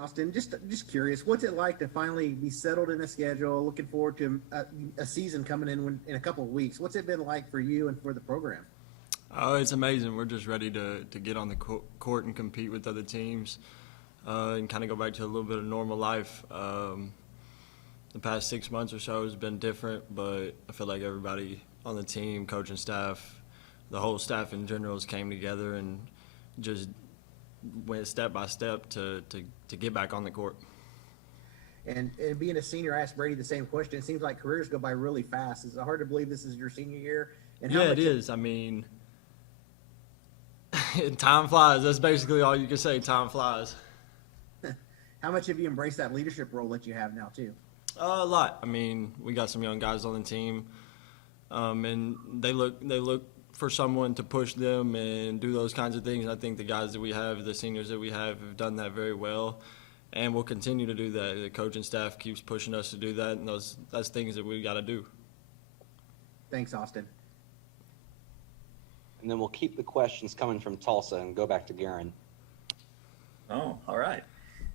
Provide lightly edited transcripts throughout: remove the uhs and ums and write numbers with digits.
Austin, just curious, what's it like to finally be settled in a schedule? Looking forward to a season coming in a couple of weeks. What's it been like for you and for the program? Oh, it's amazing. We're just ready to get on the court and compete with other teams and kind of go back to a little bit of normal life. The past 6 months or so has been different, but I feel like everybody on the team, coaching staff, the whole staff in general has came together and just went step by step to get back on the court. And being a senior, I asked Brady the same question. It seems like careers go by really fast. Is it hard to believe this is your senior year? And Yeah, it is. I mean, time flies. That's basically all you can say. Time flies. How much have you embraced that leadership role that you have now too? A lot. I mean, we got some young guys on the team, and they look for someone to push them and do those kinds of things. I think the guys that we have, the seniors that we have done that very well, and we'll continue to do that. The coaching staff keeps pushing us to do that, and that's things that we got to do. Thanks, Austin. And then we'll keep the questions coming from Tulsa and go back to Garen. Oh, all right.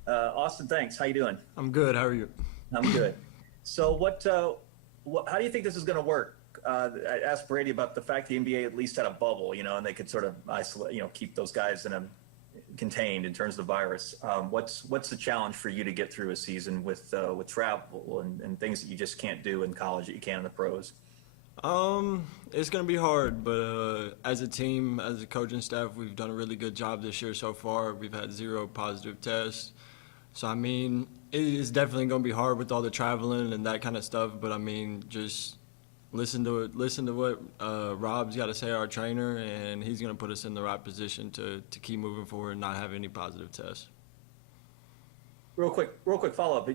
Austin, thanks. How you doing? I'm good. How are you? I'm good. So how do you think this is going to work? I asked Brady about the fact the NBA at least had a bubble, and they could sort of isolate, keep those guys contained in terms of the virus. What's the challenge for you to get through a season with travel and things that you just can't do in college that you can in the pros? It's going to be hard, but as a team, as a coaching staff, we've done a really good job this year so far. We've had 0 positive tests. So, I mean, it is definitely going to be hard with all the traveling and that kind of stuff, but, I mean, just listen to what Rob's got to say, our trainer, and he's going to put us in the right position to keep moving forward and not have any positive tests. Real quick follow-up.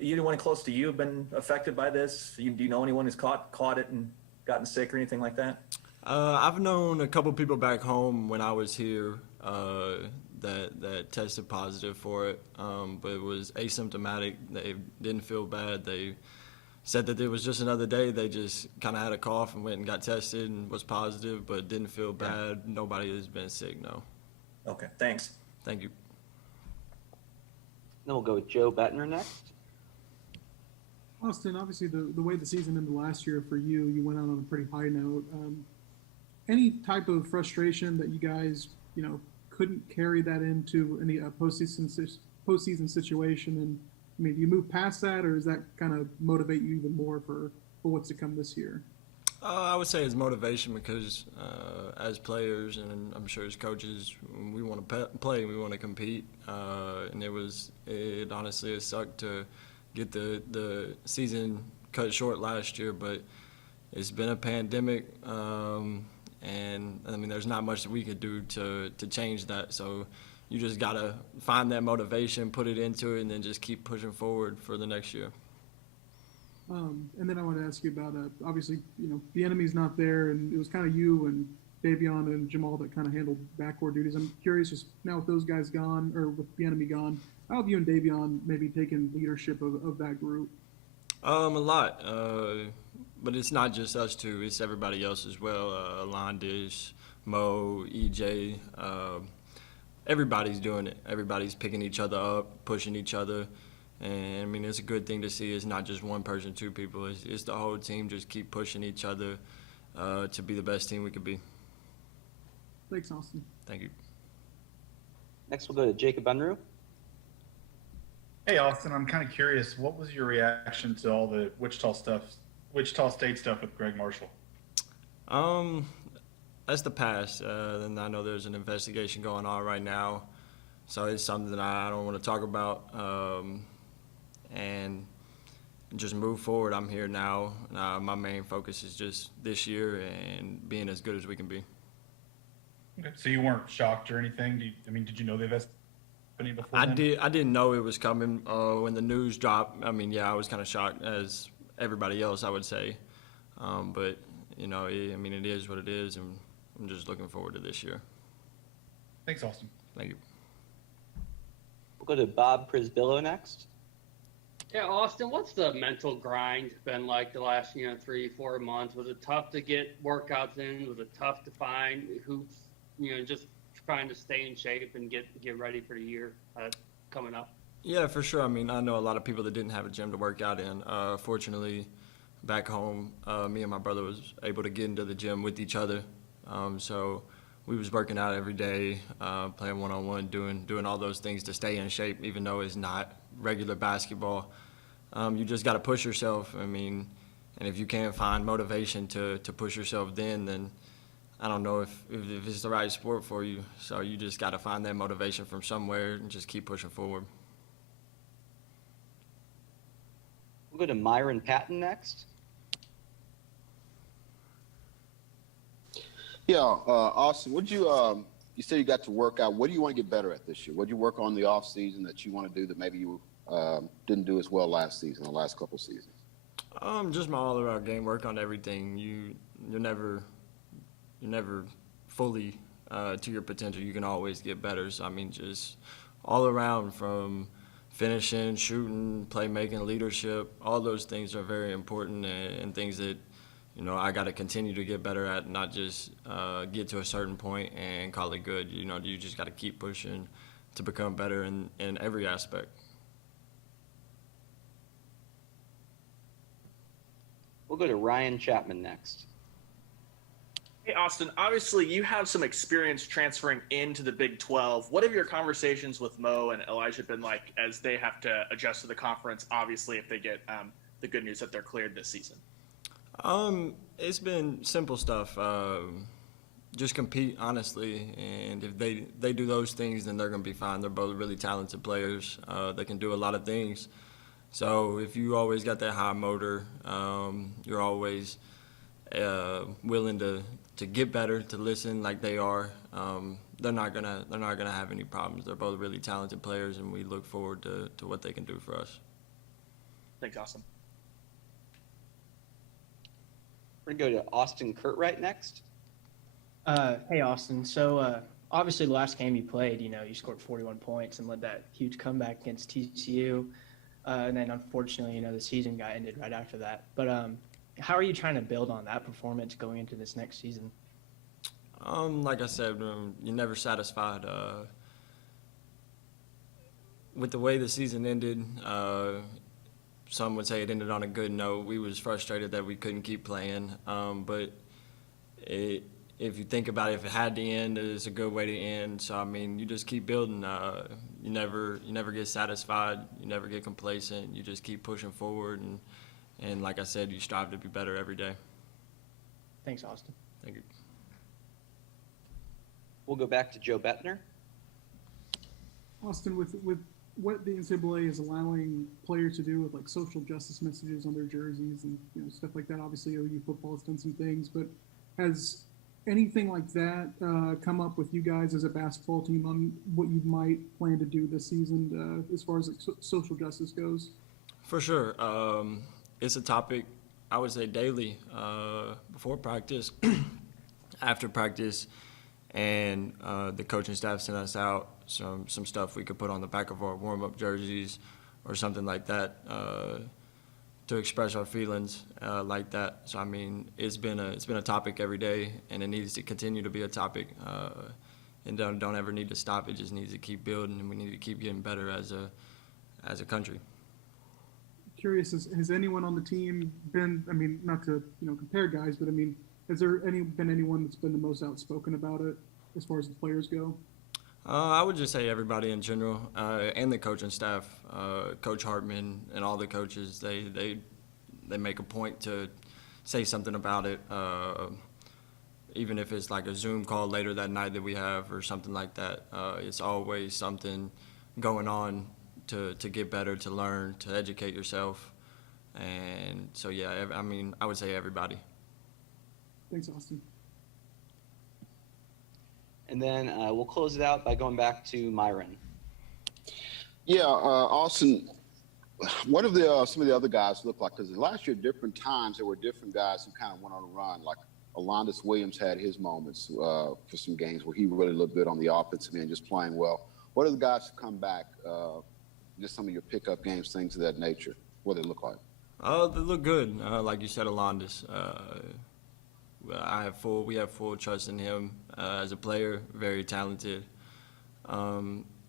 Anyone close to you have been affected by this? Do you know anyone who's caught it and gotten sick or anything like that? I've known a couple people back home when I was here that tested positive for it, but it was asymptomatic. They didn't feel bad. They said that it was just another day. They just kind of had a cough and went and got tested and was positive, but didn't feel bad. Nobody has been sick, no. Okay, thanks. Thank you. Then we'll go with Joe Bettner next. Austin, obviously the way the season ended last year for you, you went out on a pretty high note. Any type of frustration that you guys, couldn't carry that into any postseason situation? And I mean, do you move past that, or does that kind of motivate you even more for what's to come this year? I would say it's motivation because as players and I'm sure as coaches, we want to play, we want to compete, and it honestly it sucked to get the season cut short last year, but it's been a pandemic, and I mean there's not much that we could do to change that. So you just gotta find that motivation, put it into it, and then just keep pushing forward for the next year. And then I want to ask you about, obviously, the enemy's not there, and it was kind of you and Davion and Jamal that kind of handled backcourt duties. I'm curious, just now with those guys gone, or with the enemy gone, how have you and Davion maybe taken leadership of that group? A lot, but it's not just us two, it's everybody else as well. Alondish, Mo, EJ, everybody's doing it. Everybody's picking each other up, pushing each other. And I mean, it's a good thing to see. It's not just one person, 2 people. It's the whole team just keep pushing each other to be the best team we could be. Thanks, Austin. Thank you. Next, we'll go to Jacob Unruh. Hey, Austin, I'm kind of curious. What was your reaction to all the Wichita State stuff with Greg Marshall? That's the past. And I know there's an investigation going on right now. So it's something that I don't want to talk about. And just move forward. I'm here now. My main focus is just this year and being as good as we can be. Okay. So you weren't shocked or anything? Did you know the investigation before then? I didn't know it was coming when the news dropped. I mean, yeah, I was kind of shocked as everybody else, I would say. But, it is what it is, and I'm just looking forward to this year. Thanks, Austin. Thank you. We'll go to Bob Prisbillo next. Yeah, Austin, what's the mental grind been like the last 3-4 months? Was it tough to get workouts in? Was it tough to find hoops? Just trying to stay in shape and get ready for the year coming up. Yeah, for sure. I mean, I know a lot of people that didn't have a gym to work out in. Fortunately, back home, me and my brother was able to get into the gym with each other. So we was working out every day, playing one-on-one, doing all those things to stay in shape, even though it's not regular basketball. You just got to push yourself. I mean, and if you can't find motivation to push yourself then I don't know if it's the right sport for you. So you just got to find that motivation from somewhere and just keep pushing forward. We'll go to Myron Patton next. Yeah, Austin, would you say you got to work out? What do you want to get better at this year? What did you work on in the off season that you want to do that maybe you didn't do as well last season, the last couple seasons? Just my all-around game, work on everything. You're never fully to your potential. You can always get better. So I mean, just all around from finishing, shooting, playmaking, leadership. All those things are very important and things that I got to continue to get better at, not just get to a certain point and call it good. You just got to keep pushing to become better in every aspect. We'll go to Ryan Chapman next. Hey, Austin, obviously you have some experience transferring into the Big 12. What have your conversations with Mo and Elijah been like as they have to adjust to the conference, obviously, if they get the good news that they're cleared this season? It's been simple stuff. Just compete, honestly, and if they do those things, then they're going to be fine. They're both really talented players. They can do a lot of things. So if you always got that high motor, you're always willing to get better, to listen like they are. They're not gonna have any problems. They're both really talented players, and we look forward to what they can do for us. Thanks, Austin. We're going to go to Austin Curtright next. Hey, Austin. So, obviously, the last game you played, you scored 41 points and led that huge comeback against TCU. And then, unfortunately, the season got ended right after that. But how are you trying to build on that performance going into this next season? Like I said, you're never satisfied. With the way the season ended, some would say it ended on a good note. We was frustrated that we couldn't keep playing, but if you think about it, if it had to end, it's a good way to end. So I mean, you just keep building. You never get satisfied. You never get complacent. You just keep pushing forward, and like I said, you strive to be better every day. Thanks, Austin. Thank you. We'll go back to Joe Bettner. Austin, with what the NCAA is allowing players to do with like social justice messages on their jerseys and stuff like that. Obviously, OU football has done some things, but has anything like that come up with you guys as a basketball team on what you might plan to do this season as far as like, social justice goes? For sure. It's a topic, I would say, daily, before practice, after practice, and the coaching staff sent us out some stuff we could put on the back of our warm-up jerseys or something like that to express our feelings like that. So, I mean, it's been a topic every day, and it needs to continue to be a topic. And don't ever need to stop. It just needs to keep building, and we need to keep getting better as a country. Curious, has anyone on the team been, I mean, not to compare guys, but I mean, has there been anyone that's been the most outspoken about it as far as the players go? I would just say everybody in general, and the coaching staff, Coach Hartman and all the coaches, they make a point to say something about it, even if it's like a Zoom call later that night that we have or something like that. It's always something going on to get better, to learn, to educate yourself. And so, yeah, I mean, I would say everybody. Thanks, Austin. And then we'll close it out by going back to Myron. Yeah, Austin, what of some of the other guys look like? Because last year, different times, there were different guys who kind of went on a run. Like Alondis Williams had his moments for some games where he really looked good on the offensive end, just playing well. What are the guys who come back? Just some of your pickup games, things of that nature. What do they look like? They look good. Like you said, Alondis. We have full trust in him as a player. Very talented.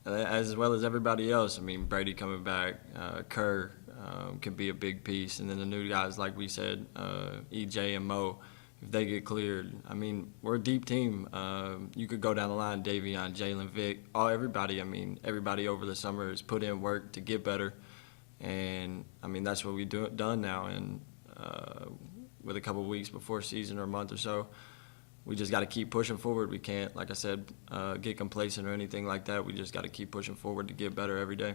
as well as everybody else. I mean, Brady coming back, Kerr could be a big piece, and then the new guys, like we said, EJ and Mo, if they get cleared. I mean, we're a deep team. You could go down the line, Davion, Jalen, Vic, everybody. I mean, everybody over the summer has put in work to get better, and I mean that's what we've done now. And with a couple weeks before season or a month or so, we just got to keep pushing forward. We can't, like I said, get complacent or anything like that. We just got to keep pushing forward to get better every day.